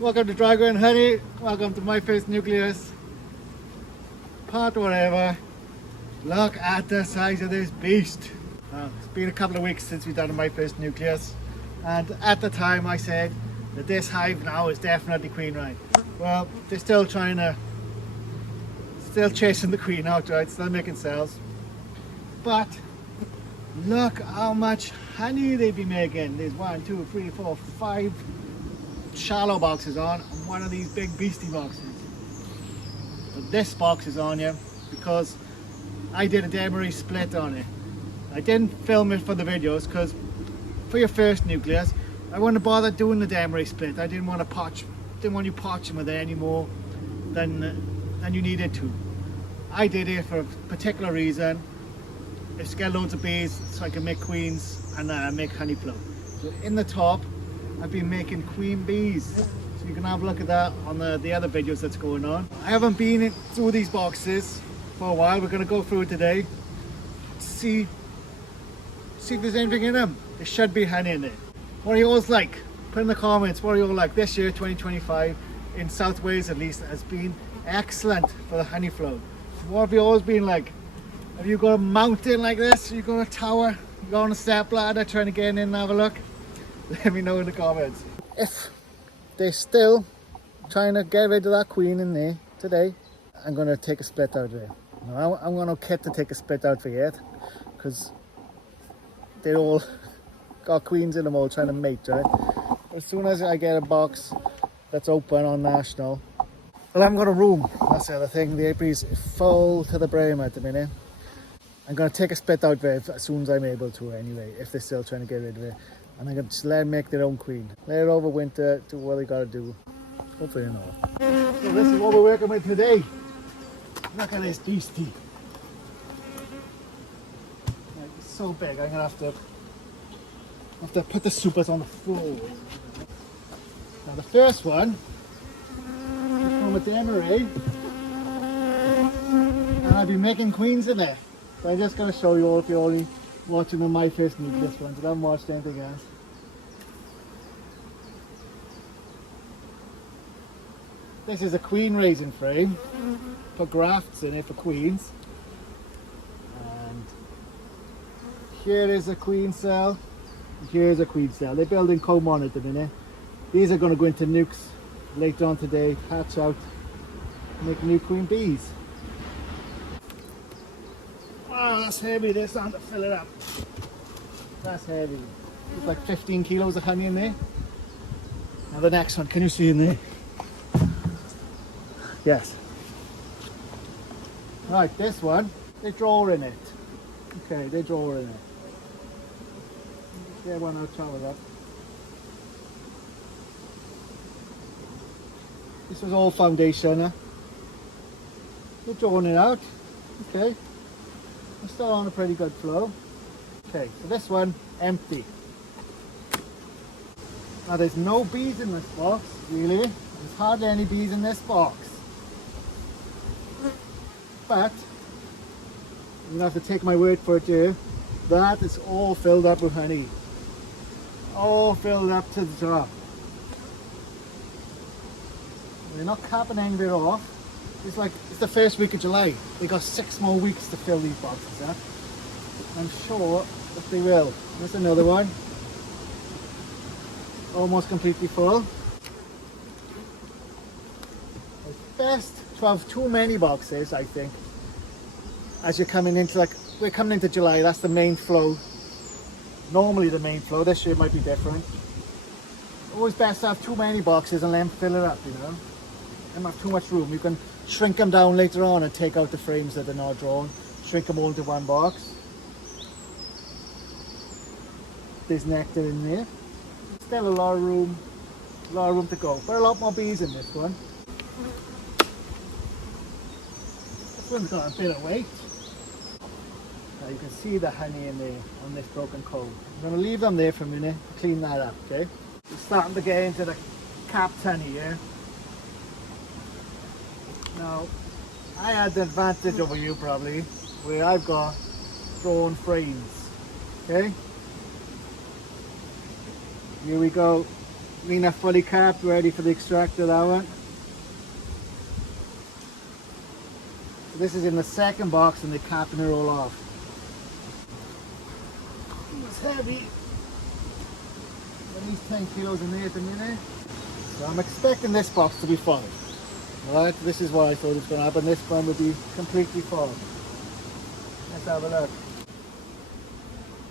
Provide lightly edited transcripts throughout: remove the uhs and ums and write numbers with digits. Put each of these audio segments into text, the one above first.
Welcome to Drago and Honey. Welcome to my first nucleus. Part whatever. Look at the size of this beast. It's been a couple of weeks since we've done my first nucleus, and at the time I said that this hive now is definitely queen, right? Well, they're still chasing the queen out, right? Still making cells. But look how much honey they've been making. There's 1, 2, 3, 4, 5 shallow boxes on and one of these big beastie boxes. But this box is on here because I did a demery split on it. I didn't film it for the videos because for your first nucleus I wouldn't bother doing the demery split. I didn't want you potching with it any more than you needed to. I did it for a particular reason. It's to get loads of bees so I can make queens and make honey flow. So in the top I've been making queen bees, so you can have a look at that on the other videos that's going on. I haven't been through these boxes for a while. We're going to go through it today, see if there's anything in them. There should be honey in it. What are you all like? Put in the comments, what are you all like? This year 2025 in South Wales at least has been excellent for the honey flow. What have you always been like? Have you got a mountain like this? You got a tower? You got on a step ladder trying to get in and have a look? Let me know in the comments. If they're still trying to get rid of that queen in there today, I'm going to take a split out of it. Now, I'm going to kit to take a split out for yet, because they all got queens in them all trying to mate, right? As soon as I get a box that's open on national, well, I'm going to room. That's the other thing. The apiary is full to the brim at the minute. I'm going to take a split out of it as soon as I'm able to anyway, if they're still trying to get rid of it. And I'm going to just let them make their own queen. Let it overwinter, do what they got to do. Hopefully you know. So this is what we're working with today. Look at this beastie. It's so big, I'm going to have to put the supers on the floor. Now the first one is from a demery. And I've been making queens in there. So I'm just going to show you all if you're only watching the my first nucleus ones. I haven't watched anything else. This is a queen raising frame. Put grafts in it for queens. And here is a queen cell. Here's a queen cell. They're building comb on it at the minute. These are going to go into nukes later on today, hatch out, make new queen bees. Oh, that's heavy. There's time to fill it up. That's heavy. There's like 15 kilos of honey in there. Now the next one, can you see in there? Yes. Right, this one, they draw in it. Okay, they draw in it. Get one out, travel up. This was all foundation. They're drawing it out. Okay. We're still on a pretty good flow. Okay, so this one, empty. Now there's no bees in this box, really. There's hardly any bees in this box. But, you're gonna have to take my word for it here. That is all filled up with honey. All filled up to the top. We're not capping any of it off. It's the first week of July. They got 6 more weeks to fill these boxes up. I'm sure that they will. There's another one. Almost completely full. It's best to have too many boxes, I think. As you're coming into we're coming into July, that's the main flow. Normally the main flow, this year might be different. Always best to have too many boxes and then fill it up, you know. Don't have too much room. You can shrink them down later on and take out the frames that are not drawn. Shrink them all into one box. There's nectar in there. Still a lot of room to go. But a lot more bees in this one. This one's got a bit of weight. Now you can see the honey in there on this broken comb. I'm going to leave them there for a minute to clean that up, okay? We're starting to get into the capped honey here. Now, I had the advantage over you probably, where I've got drawn frames, okay? Here we go. Being are fully capped, ready for the extractor, that one. So this is in the second box and the cap and roll off. It's heavy. At least 10 kilos in there at the minute. So I'm expecting this box to be full. Alright, this is what I thought was going to happen. This one would be completely full. Let's have a look.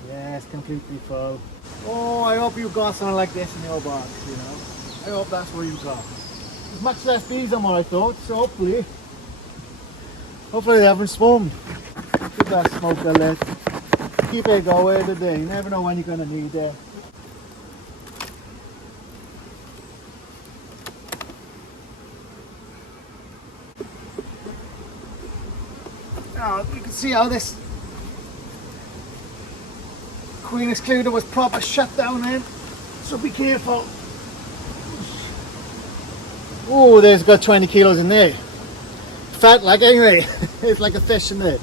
Yes, completely full. Oh, I hope you got something like this in your box, you know. I hope that's what you got. There's much less bees than what I thought, so hopefully they haven't swarmed. Keep that smoker lit. Keep it going today. You never know when you're going to need it. Now, you can see how this queen excluder was proper shut down then, so be careful. Oh, there's got 20 kilos in there. Fat like anyway. It's like a fish in there.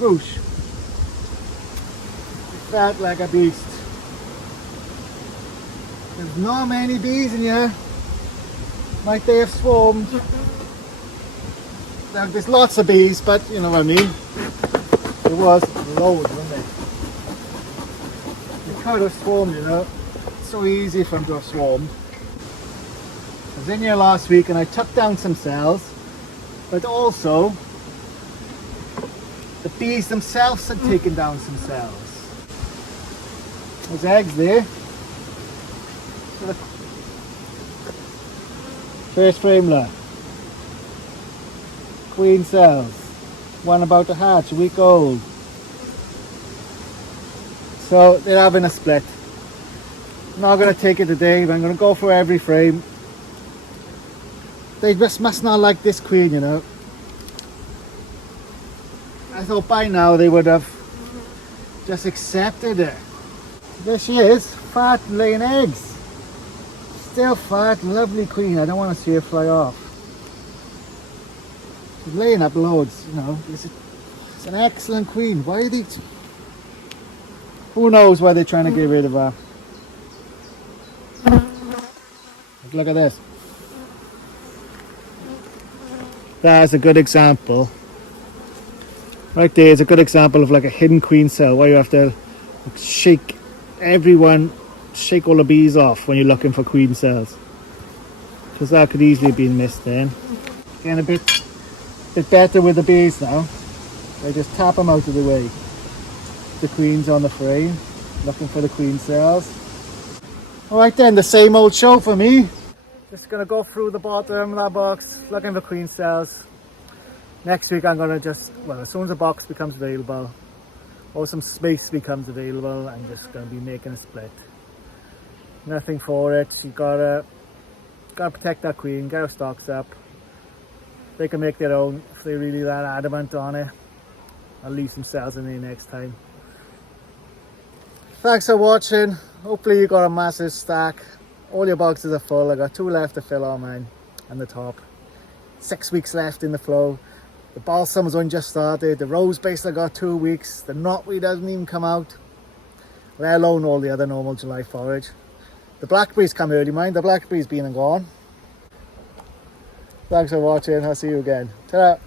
Whoosh. Fat like a beast. There's not many bees in here. Might they have swarmed? There's lots of bees, but you know what I mean. There was loads, wasn't there? They could have swarmed, you know. It's so easy for them to have swarmed. I was in here last week and I took down some cells, but also the bees themselves had taken down some cells. There's eggs there. First frameler. Queen cells. One about to hatch, a week old. So they're having a split. I'm not going to take it today, but I'm going to go for every frame. They just must not like this queen, you know. I thought by now they would have just accepted it. There she is, fat, laying eggs. Still fat, lovely queen. I don't want to see her fly off. She's laying up loads, you know. It's an excellent queen. Why are they... Who knows why they're trying to get rid of her. Look at this. That's a good example. Right there is a good example of like a hidden queen cell where you have to shake all the bees off when you're looking for queen cells. Because that could easily have been missed then. Getting a bit better with the bees now. I just tap them out of the way. The queen's on the frame, looking for the queen cells. Alright then, the same old show for me. Just gonna go through the bottom of that box, looking for queen cells. Next week I'm gonna just, well, as soon as the box becomes available, or some space becomes available, I'm just gonna be making a split. Nothing for it. You gotta protect that queen, get her stocks up. They can make their own if they're really that adamant on it. I'll leave some cells in there next time. Thanks for watching. Hopefully you got a massive stack. All your boxes are full. I got 2 left to fill on mine and the top. 6 weeks left in the flow. The balsam's only just started. The rose base I got 2 weeks. The knotweed hasn't even come out, let alone all the other normal July forage. The blackberries come early, mind. The blackberries been and gone. Thanks for watching. I'll see you again. Ta-da!